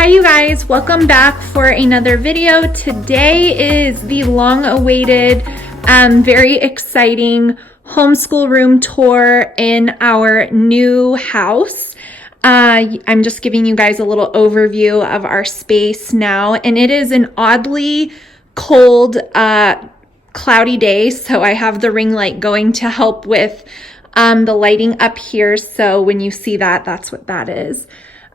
Hi you guys, welcome back for another video. Today is the long-awaited, very exciting homeschool room tour in our new house. I'm just giving you guys a little overview of our space now, and it is an oddly cold, cloudy day, so I have the ring light going to help with the lighting up here. So when you see that, that's what that is.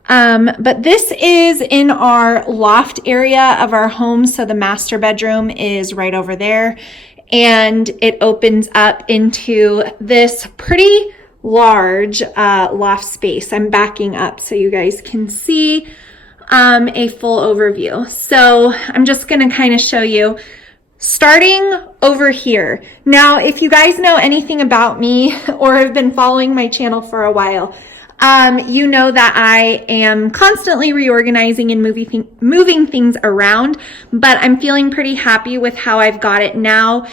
But this is in our loft area of our home. So the master bedroom is right over there, and it opens up into this pretty large loft space. I'm backing up so you guys can see a full overview. So I'm just going to kind of show you starting over here. Now, if you guys know anything about me or have been following my channel for a while, you know that I am constantly reorganizing and moving things around, but I'm feeling pretty happy with how I've got it now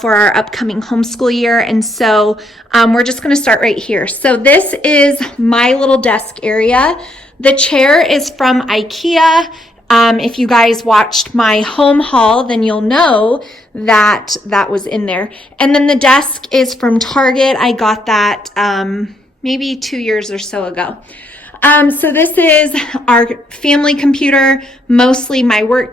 for our upcoming homeschool year. And so we're just going to start right here. So this is my little desk area. The chair is from IKEA. If you guys watched my home haul, then you'll know that that was in there. And then the desk is from Target. I got that maybe 2 years or so ago. So this is our family computer, mostly my work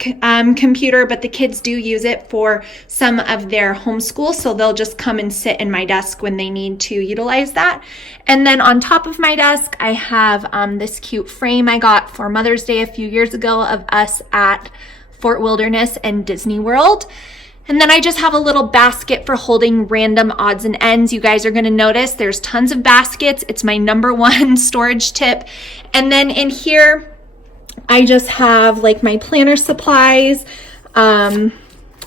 computer, but the kids do use it for some of their homeschool. So they'll just come and sit in my desk when they need to utilize that. And then on top of my desk, I have this cute frame I got for Mother's Day a few years ago of us at Fort Wilderness and Disney World. And then I just have a little basket for holding random odds and ends. You guys are going to notice there's tons of baskets. It's my #1 storage tip. And then in here, I just have like my planner supplies. I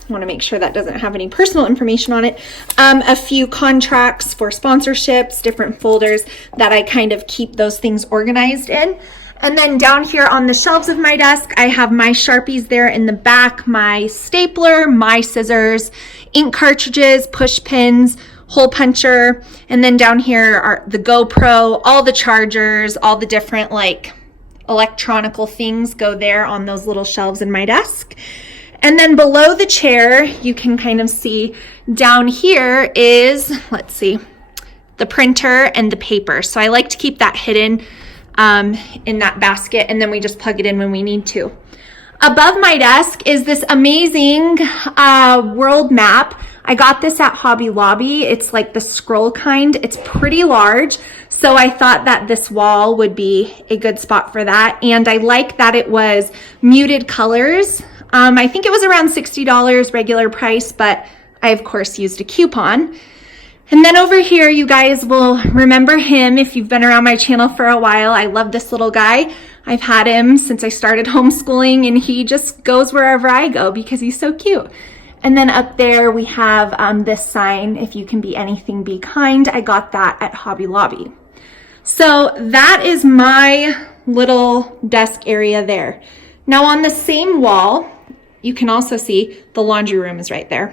want to make sure that doesn't have any personal information on it. A few contracts for sponsorships, different folders that I kind of keep those things organized in. And then down here on the shelves of my desk, I have my Sharpies there in the back, my stapler, my scissors, ink cartridges, push pins, hole puncher. And then down here are the GoPro, all the chargers, all the different like electronical things go there on those little shelves in my desk. And then below the chair, you can kind of see down here is, let's see, the printer and the paper. So I like to keep that hidden in that basket, and then we just plug it in when we need to. Above my desk is this amazing world map. I got this at Hobby Lobby. It's like the scroll kind. It's pretty large, so I thought that this wall would be a good spot for that. And I like that it was muted colors. I think it was around $60 regular price, but I of course used a coupon. And then over here, you guys will remember him if you've been around my channel for a while. I love this little guy. I've had him since I started homeschooling, and he just goes wherever I go because he's so cute. And then up there we have this sign, "If you can be anything, be kind." I got that at Hobby Lobby. So that is my little desk area there. Now on the same wall, you can also see the laundry room is right there.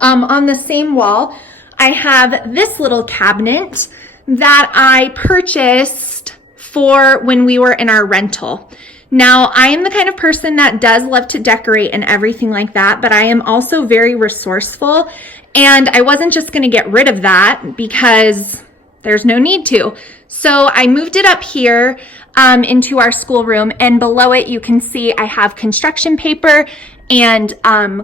On the same wall, I have this little cabinet that I purchased for when we were in our rental. Now, I am the kind of person that does love to decorate and everything like that, but I am also very resourceful, and I wasn't just going to get rid of that because there's no need to. So I moved it up here into our schoolroom, and below it you can see I have construction paper and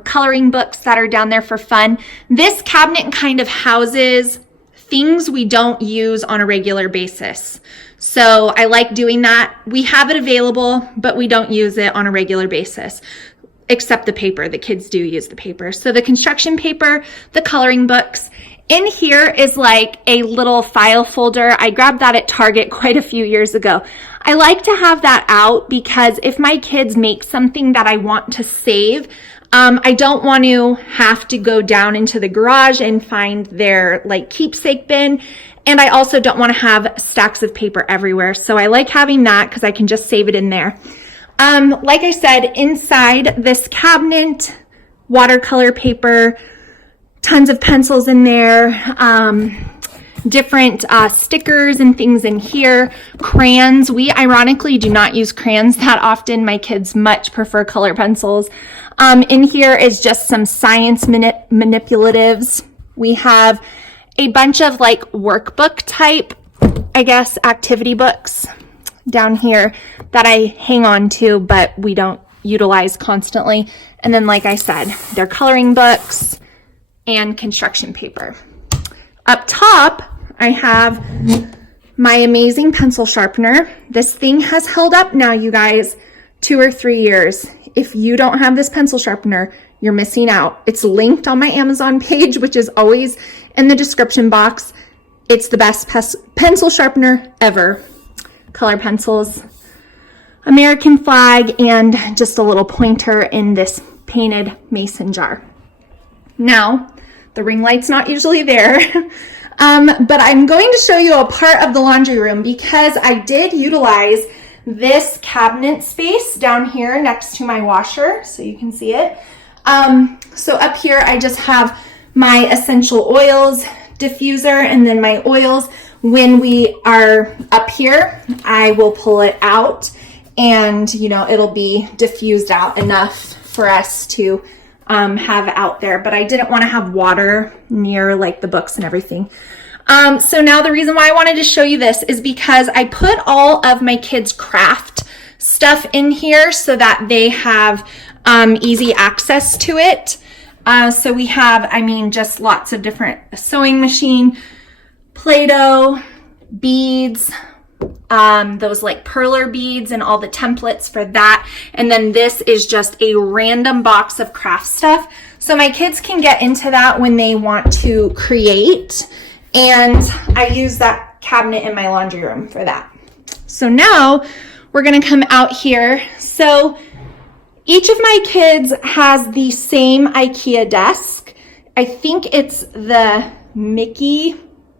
coloring books that are down there for fun. This cabinet kind of houses things we don't use on a regular basis. So I like doing that. We have it available, but we don't use it on a regular basis, except the paper. The kids do use the paper. So the construction paper, the coloring books. In here is like a little file folder. I grabbed that at Target quite a few years ago. I like to have that out because if my kids make something that I want to save, I don't want to have to go down into the garage and find their like keepsake bin. And I also don't want to have stacks of paper everywhere. So I like having that because I can just save it in there. Like I said, inside this cabinet, watercolor paper, tons of pencils in there. different stickers and things in here. Crayons. We ironically do not use crayons that often. My kids much prefer color pencils. In here is just some science manipulatives. We have a bunch of like workbook type, I guess, activity books down here that I hang on to, but we don't utilize constantly. And then, like I said, they're coloring books and construction paper. Up top, I have my amazing pencil sharpener. This thing has held up now, you guys, 2 or 3 years. If you don't have this pencil sharpener, you're missing out. It's linked on my Amazon page, which is always in the description box. It's the best pencil sharpener ever. Color pencils, American flag, and just a little pointer in this painted mason jar. Now, the ring light's not usually there, but I'm going to show you a part of the laundry room because I did utilize this cabinet space down here next to my washer, so you can see it. So up here, I just have my essential oils diffuser, and then my oils. When we are up here, I will pull it out, and it'll be diffused out enough for us to have out there. But I didn't want to have water near like the books and everything. So now the reason why I wanted to show you this is because I put all of my kids' craft stuff in here so that they have easy access to it. So we have, just lots of different sewing machine, Play-Doh, beads, those like perler beads and all the templates for that. And then this is just a random box of craft stuff. So my kids can get into that when they want to create. And I use that cabinet in my laundry room for that. So now we're going to come out here. So each of my kids has the same IKEA desk. I think it's the Mickey,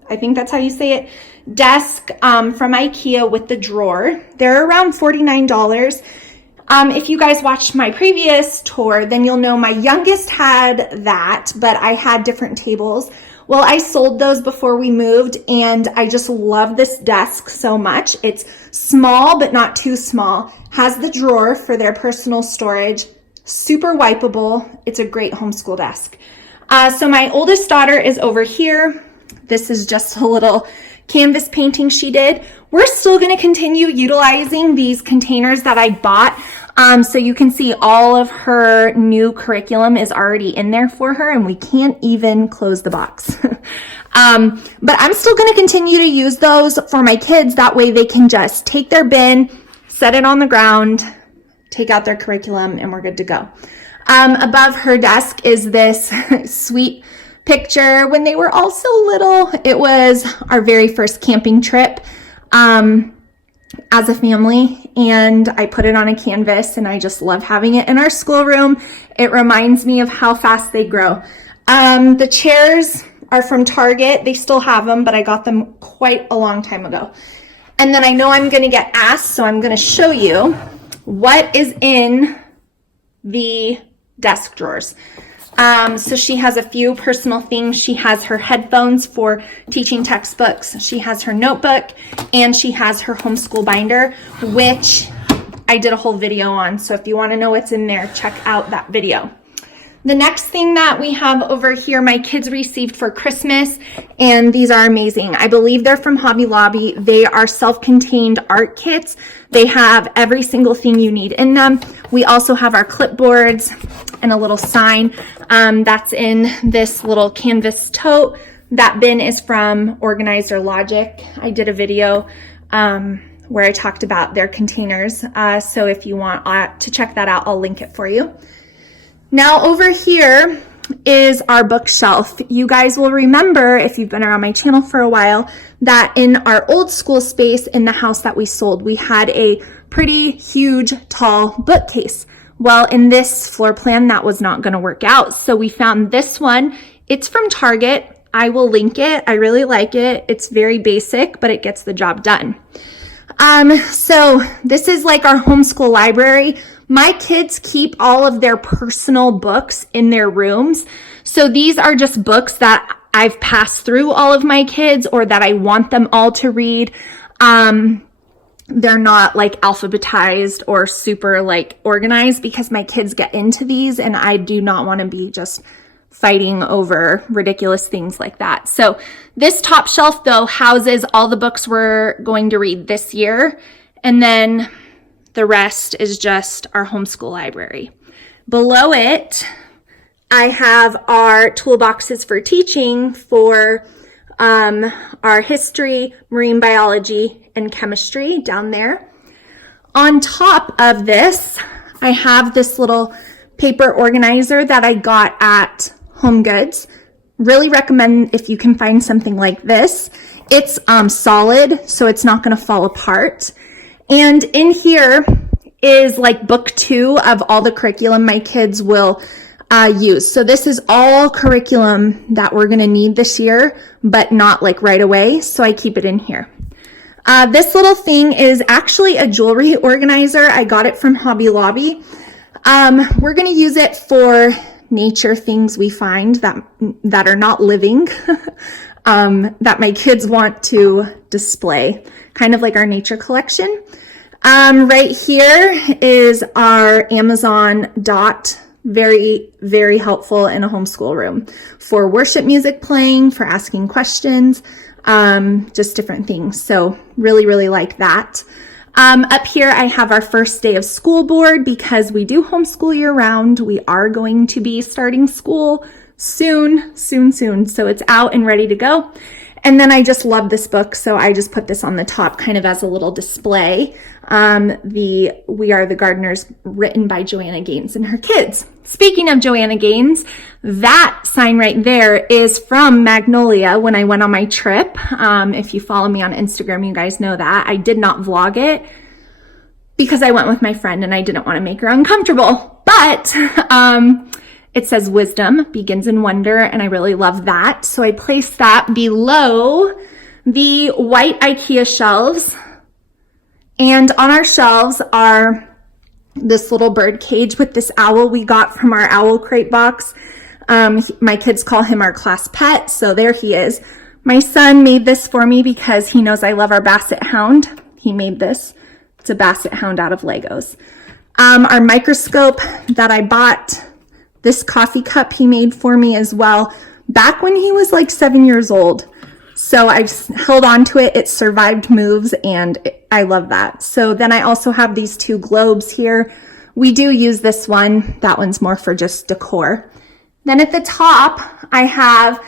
I think that's how you say it, desk from IKEA with the drawer. They're around $49. If you guys watched my previous tour, then you'll know my youngest had that, but I had different tables. Well, I sold those before we moved, and I just love this desk so much. It's small, but not too small. Has the drawer for their personal storage. Super wipeable. It's a great homeschool desk. So my oldest daughter is over here. This is just a little canvas painting she did. We're still going to continue utilizing these containers that I bought. So you can see all of her new curriculum is already in there for her, and we can't even close the box. But I'm still going to continue to use those for my kids. That way they can just take their bin, set it on the ground, take out their curriculum, and we're good to go. Above her desk is this sweet picture when they were all so little. It was our very first camping trip as a family, and I put it on a canvas, and I just love having it in our schoolroom. It reminds me of how fast they grow. The chairs are from Target. They still have them, but I got them quite a long time ago. And then I know I'm going to get asked, so I'm going to show you what is in the desk drawers. So she has a few personal things. She has her headphones for teaching textbooks. She has her notebook, and she has her homeschool binder, which I did a whole video on. So if you want to know what's in there, check out that video. The next thing that we have over here, my kids received for Christmas, and these are amazing. I believe they're from Hobby Lobby. They are self-contained art kits. They have every single thing you need in them. We also have our clipboards and a little sign that's in this little canvas tote. That bin is from Organizer Logic. I did a video where I talked about their containers. So if you want to check that out, I'll link it for you. Now over here is our bookshelf. You guys will remember, if you've been around my channel for a while, that in our old school space in the house that we sold, we had a pretty huge, tall bookcase. Well, in this floor plan, that was not going to work out. So we found this one. It's from Target. I will link it. I really like it. It's very basic, but it gets the job done. So this is like our homeschool library. My kids keep all of their personal books in their rooms. So these are just books that I've passed through all of my kids or that I want them all to read. They're not like alphabetized or super like organized because my kids get into these and I do not want to be just fighting over ridiculous things like that. So this top shelf though houses all the books we're going to read this year. And then the rest is just our homeschool library. Below it, I have our toolboxes for teaching for our history, marine biology, and chemistry down there. On top of this, I have this little paper organizer that I got at Home Goods. Really recommend if you can find something like this. It's solid, so it's not going to fall apart. And in here is like book 2 of all the curriculum my kids will use. So this is all curriculum that we're going to need this year, but not like right away. So I keep it in here. This little thing is actually a jewelry organizer. I got it from Hobby Lobby. We're going to use it for nature things we find that are not living, that my kids want to display, kind of like our nature collection. Right here is our Amazon dot. Very, very helpful in a homeschool room for worship music playing, for asking questions, just different things. So really, really like that. Up here, I have our first day of school board because we do homeschool year round. We are going to be starting school soon. So it's out and ready to go. And then I just love this book, so I just put this on the top kind of as a little display. We Are the Gardeners, written by Joanna Gaines and her kids. Speaking of Joanna Gaines, that sign right there is from Magnolia when I went on my trip. If you follow me on Instagram, you guys know that. I did not vlog it because I went with my friend and I didn't want to make her uncomfortable. But it says wisdom begins in wonder, and I really love that. So I placed that below the white IKEA shelves. And on our shelves are this little bird cage with this owl we got from our owl crate box. My kids call him our class pet, so there he is. My son made this for me because he knows I love our basset hound. He made this. It's a basset hound out of Legos. Our microscope that I bought, this coffee cup he made for me as well, back when he was like 7 years old. So I've held on to it. It survived moves, and I love that. So then I also have these 2 globes here. We do use this one. That one's more for just decor. Then at the top, I have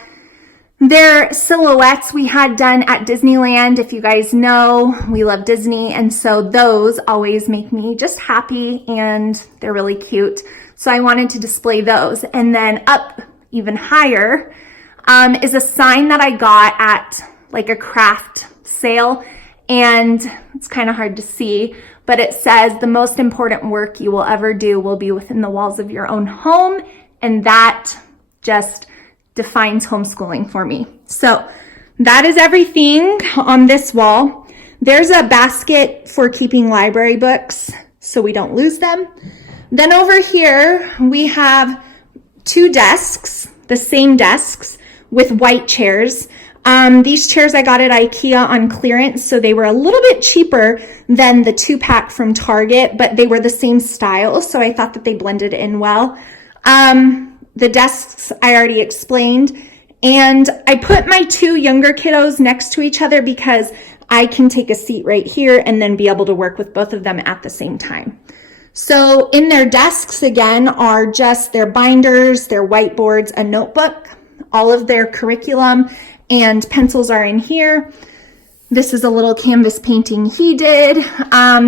their silhouettes we had done at Disneyland. If you guys know, we love Disney. And so those always make me just happy, and they're really cute. So I wanted to display those. And then up even higher is a sign that I got at like a craft sale, and it's kind of hard to see, but it says the most important work you will ever do will be within the walls of your own home, and that just defines homeschooling for me. So that is everything on this wall. There's a basket for keeping library books so we don't lose them. Then over here we have 2 desks, the same desks, with white chairs. These chairs I got at IKEA on clearance, so they were a little bit cheaper than the 2-pack from Target, but they were the same style, so I thought that they blended in well. The desks I already explained, and I put my 2 younger kiddos next to each other because I can take a seat right here and then be able to work with both of them at the same time. So in their desks, again, are just their binders, their whiteboards, a notebook. All of their curriculum and pencils are in here. This is a little canvas painting he did.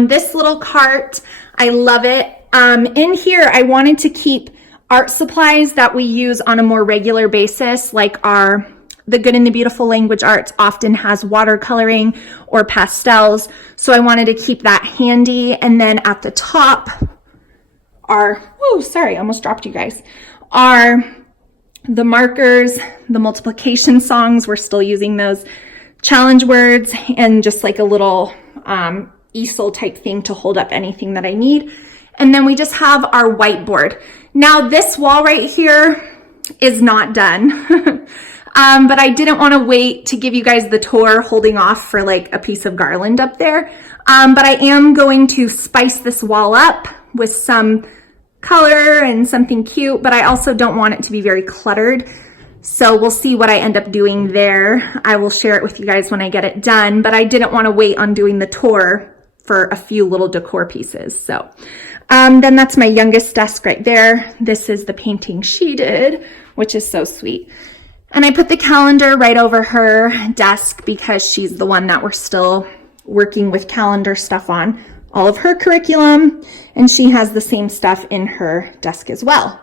This little cart, I love it. In here, I wanted to keep art supplies that we use on a more regular basis, like the Good and the Beautiful Language Arts often has watercoloring or pastels. So I wanted to keep that handy. And then at the top are, sorry, I almost dropped you guys, are the markers, the multiplication songs, we're still using those, challenge words, and just like a little easel type thing to hold up anything that I need. And then we just have our whiteboard. Now this wall right here is not done. but I didn't want to wait to give you guys the tour holding off for like a piece of garland up there. But I am going to spice this wall up with some color and something cute, but I also don't want it to be very cluttered. So we'll see what I end up doing there. I will share it with you guys when I get it done, but I didn't want to wait on doing the tour for a few little decor pieces. So then that's my youngest desk right there. This is the painting she did, which is so sweet. And I put the calendar right over her desk because she's the one that we're still working with calendar stuff on, all of her curriculum, and she has the same stuff in her desk as well.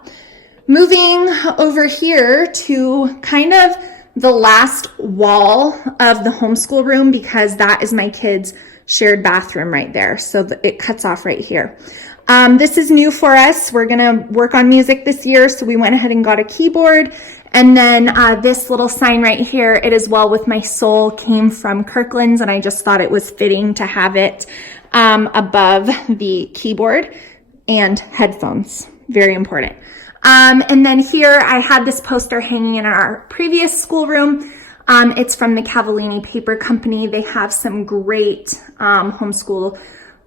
Moving over here to kind of the last wall of the homeschool room, because that is my kids' shared bathroom right there. So it cuts off right here. This is new for us. We're gonna work on music this year, so we went ahead and got a keyboard. And then this little sign right here, "It is well with my soul," came from Kirkland's, and I just thought it was fitting to have it above the keyboard and headphones. Very important. And then here I had this poster hanging in our previous schoolroom. It's from the Cavallini Paper Company. They have some great homeschool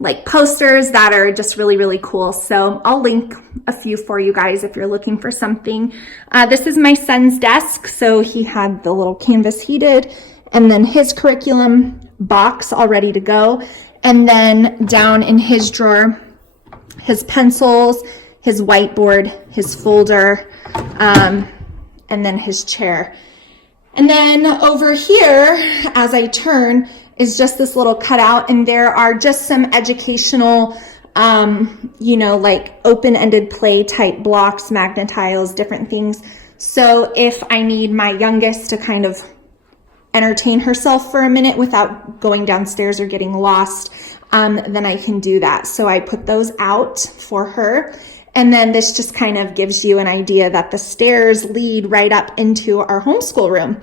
like posters that are just really, really cool. So I'll link a few for you guys if you're looking for something. This is my son's desk. So he had the little canvas he did, and then his curriculum box all ready to go. And then down in his drawer, his pencils, his whiteboard, his folder, and then his chair. And then over here, as I turn, is just this little cutout, and there are just some educational, you know, like open-ended play type blocks, magnetiles, different things. So if I need my youngest to kind of entertain herself for a minute without going downstairs or getting lost, then I can do that. So I put those out for her. And then this just kind of gives you an idea that the stairs lead right up into our homeschool room.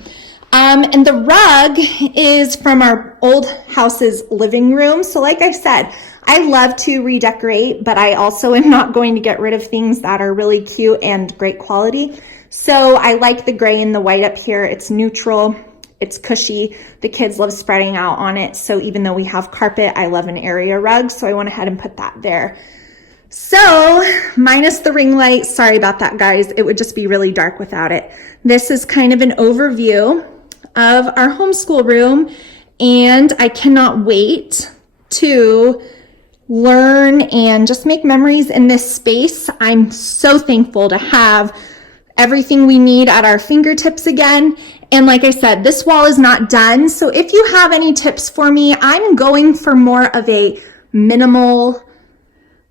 And the rug is from our old house's living room. So like I said, I love to redecorate, but I also am not going to get rid of things that are really cute and great quality. So I like the gray and the white up here. It's neutral. It's cushy. The kids love spreading out on it. So even though we have carpet, I love an area rug. So I went ahead and put that there. So minus the ring light, sorry about that, guys. It would just be really dark without it. This is kind of an overview of our homeschool room, and I cannot wait to learn and just make memories in this space. I'm so thankful to have everything we need at our fingertips again. And like I said, this wall is not done. So if you have any tips for me, I'm going for more of a minimal,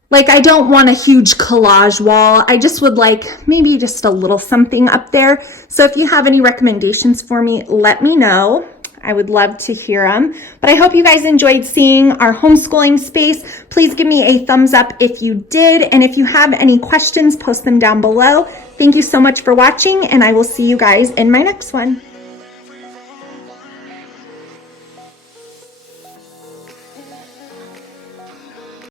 like I don't want a huge collage wall. I just would like maybe just a little something up there. So if you have any recommendations for me, let me know. I would love to hear them. But I hope you guys enjoyed seeing our homeschooling space. Please give me a thumbs up if you did. And if you have any questions, post them down below. Thank you so much for watching, and I will see you guys in my next one.